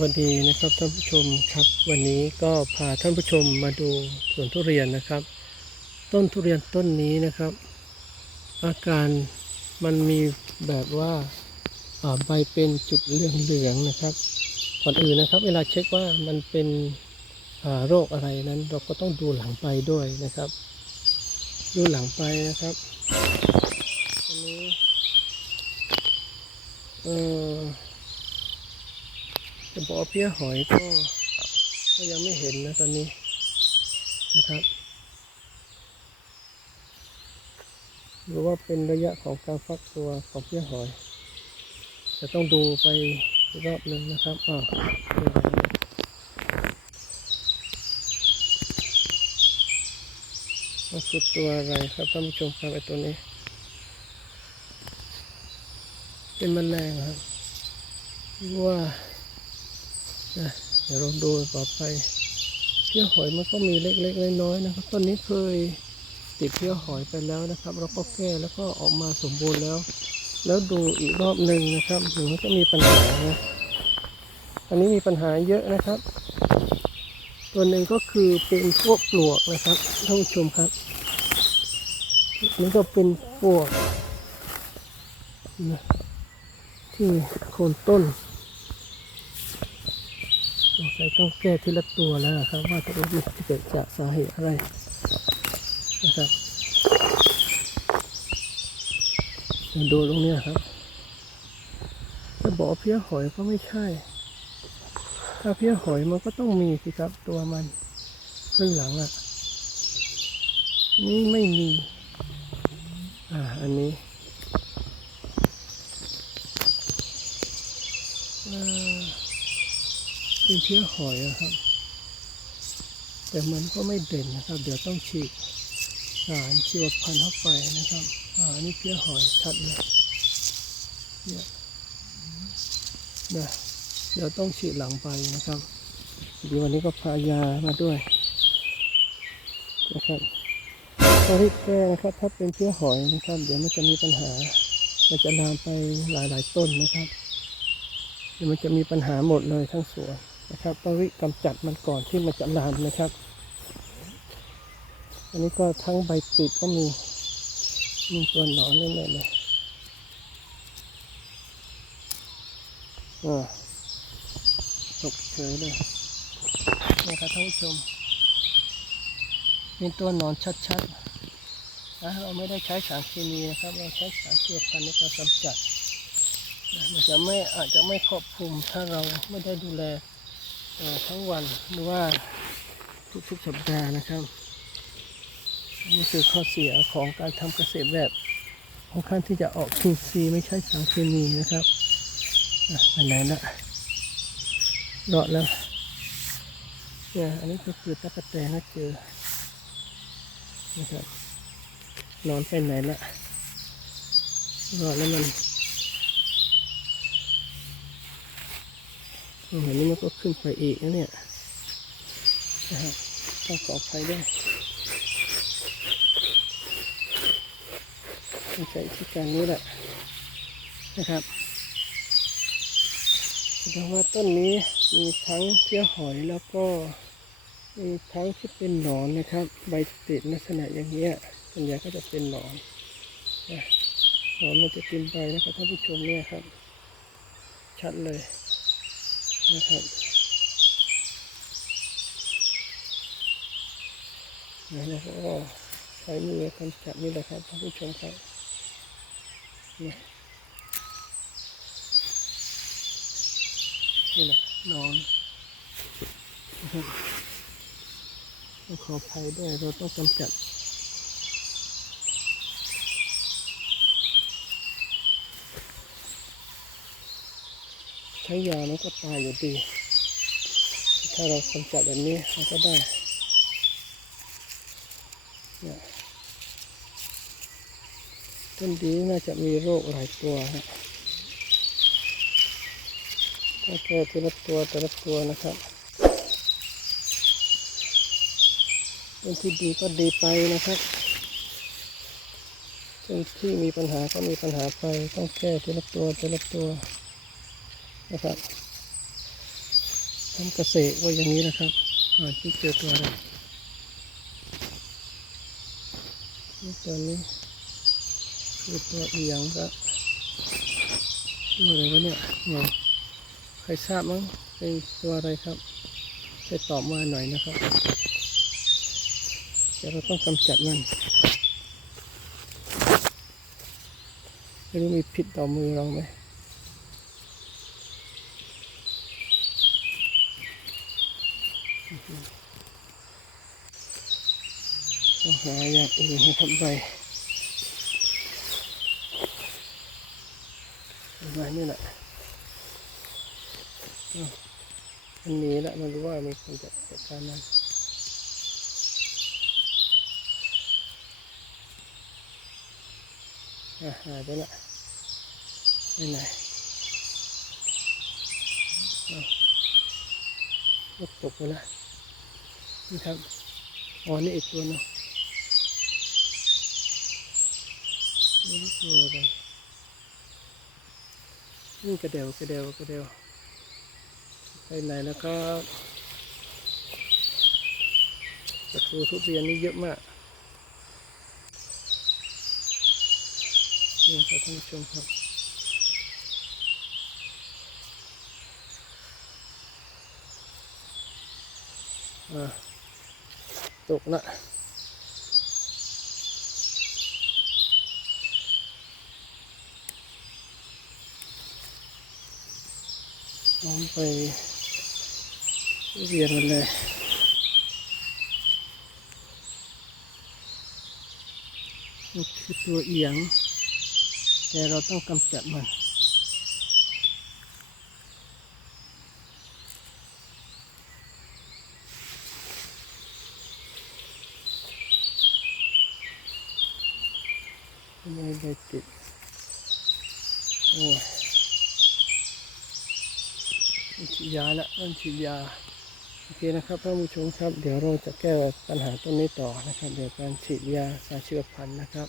วัสดีนะครับท่านผู้ชมครับ วันนี้ก็พาท่านผู้ชมมาดูสวนทุเรียนนะครับ ต้นทุเรียนต้นนี้นะครับ อาการมันมีแบบว่าใบเป็นจุดเหลืองๆนะครับก่อนอื่นนะครับ เวลาเช็คว่ามันเป็นโรคอะไรนั้น เราก็ต้องดูหลังใบด้วยนะครับ ดูหลังใบนะครับอันนี้เอ่อ จะบอกเพี้ยหอยก็ก็ยังไม่เห็นนะตอนนี้นะครับหรือว่าเป็นระยะของการฟักตัวของเพี้ยหอย จะต้องดูไปรอบหนึ่งนะครับอ่าวนี่คือตัวอะไรครับท่านผู้ชมครับไอตัวนี้ เป็นแมลงครับว่า นะเดี๋ยวเราดูต่อไปเพี้ยหอยมันก็มีเล็กๆน้อยๆนะครับตอนนี้เคยติดเพี้ยหอยไปแล้วนะครับเราก็แก้แล้วก็ออกมาสมบูรณ์แล้ว แล้วดูอีกรอบหนึ่งนะครับถึงมันก็มีปัญหานะอันนี้มีปัญหาเยอะนะครับ ตัวหนึ่งก็คือเป็นพวกปลวกนะครับท่านผู้ชมครับนี่ก็เป็นพวกที่โคนต้น งสัยต้องแก้ทีละตัวแล้วนะครับ ว่าตกลงมันจะเกิดจากสาเหตุอะไรนะครับเดี๋ยวดูตรงนี้ครับจะบอกเพี้ยหอยก็ไม่ใช่ ถ้าเพี้ยหอยมันก็ต้องมีสิครับ ตัวมันข้างหลังอะนี่ไม่มี อ่า อันนี้อ่า เป็นเชื้อหอยอะครับ แต่มันก็ไม่เด่นนะครับ เดี๋ยวต้องฉีดสารชีวพันธุ์เข้าไปนะครับอ่าอันนี่เชื้อหอยชัดเลยเนี่ยนะเดี๋ยวต้องฉีดหลังไปนะครับเดี๋ยววันนี้ก็พายามาด้วยนะครับต้องรีบแก้นะครับ ถ้าเป็นเชื้อหอยนะครับ เดี๋ยวมันจะมีปัญหา มันจะลามไปหลายๆต้นนะครับเดี๋ยวมันจะมีปัญหาหมดเลยทั้งสวน นะครับต้องรีบกำจัดมันก่อนที่มันจะลามนะครับ อันนี้ก็ทั้งใบติดก็มีมีตัวหนอนนั่นแหละเลยอ่าตกเฉยเลยนี่ครับท่านผู้ชม มีตัวหนอนชัดๆนะเราไม่ได้ใช้สารเคมีนะครับ เราใช้สารเชื้อพันในการกำจัดนะมันจะไม่อาจจะไม่ครอบคลุมถ้าเราไม่ได้ดูแล ทั้งวันหรือว่าทุกๆสัปดาห์นะครับนี่คือข้อเสียของการทำเกษตรแบบค่อนข้างที่จะออกทูซีไม่ใช่สารเคมีนะครับอะไปไหนละรอดแล้วเนี่ยอันนี้ก็คือตะกะแตนนะเจอนะครับนอนไปไหนละรอดแล้วมัน อืมอันนี้มันก็ขึ้นไปอีกนะเนี่ยนะฮะต้องขออภัยด้วยต้งใช้วิธีการนี้แหละนะครับแสดงว่าต้นนี้มีทั้งเพี้ยหอยแล้วก็มีทั้งที่เป็นหนอนนะครับ ใบติดลักษณะอย่างเงี้ยส่วนใหญ่ก็จะเป็นหนอนนะหนอนมันจะกินใบนะครับท่านผู้ชมเนี่ยครับ ชัดเลย นะครับก็ใช้มือกำจัดนี่แหละครับท่านผู้ชมครับนี่นี่แหละนอนนะครับขออภัยด้วยเราต้องกำจัด ช้ยามันก็ตายอยู่ดี ถ้าเรากำจัดแบบนี้เราก็ได้เนี่ยต้นดีน่าจะมีโรคหลายตัวฮะถ้าแก้ทีละตัวแต่ละตัวนะครับต้นที่ดีก็ดีไปนะครับต้นที่มีปัญหาก็มีปัญหาไป ต้องแก้ทีละตัวแต่ละตัว นะครับทำเกษตรก็อย่างนี้นะครับอ่าที่เจอตัวอะไรตัวนี้คือตัวเอียงก็ตัวอะไรวะเนี่ยงงใครทราบมั้งเป็นตัวอะไรครับช่วยตอบมาหน่อยนะครับเดี๋ยวเราต้องกำจัดมันไม่รู้มีพิษต่อมือเราไหม ต้อง หาอย่างอื่นให้ทำใบใบนี่แหละอ้าวมันหนีละมันรู้ว่ามีคนจะจัดการมันอะหายไปละไปไหนอ้าวลูกตกไปละนี่ครับอ๋อนี่อีกตัวหนึง นี่รู้ตัวอะไรนี่กระเดวกระเดวกระเดวไปไหนแล้วครับศัตรูทุเรียนนี่เยอะมากนี่ครับท่านผู้ชมครับอ่าตกละ ลองไปเรียนมันเลยนี่คือตัวเอียง แต่เราต้องกำจัดมันไม่ได้ติดโอ้ย ฉีดยาละมันฉีดยาโอเคนะครับท่านผู้ชมครับ เดี๋ยวเราจะแก้ปัญหาต้นนี้ต่อนะครับ เดี๋ยวการฉีดยาสาเชื้อพันธุ์นะครับ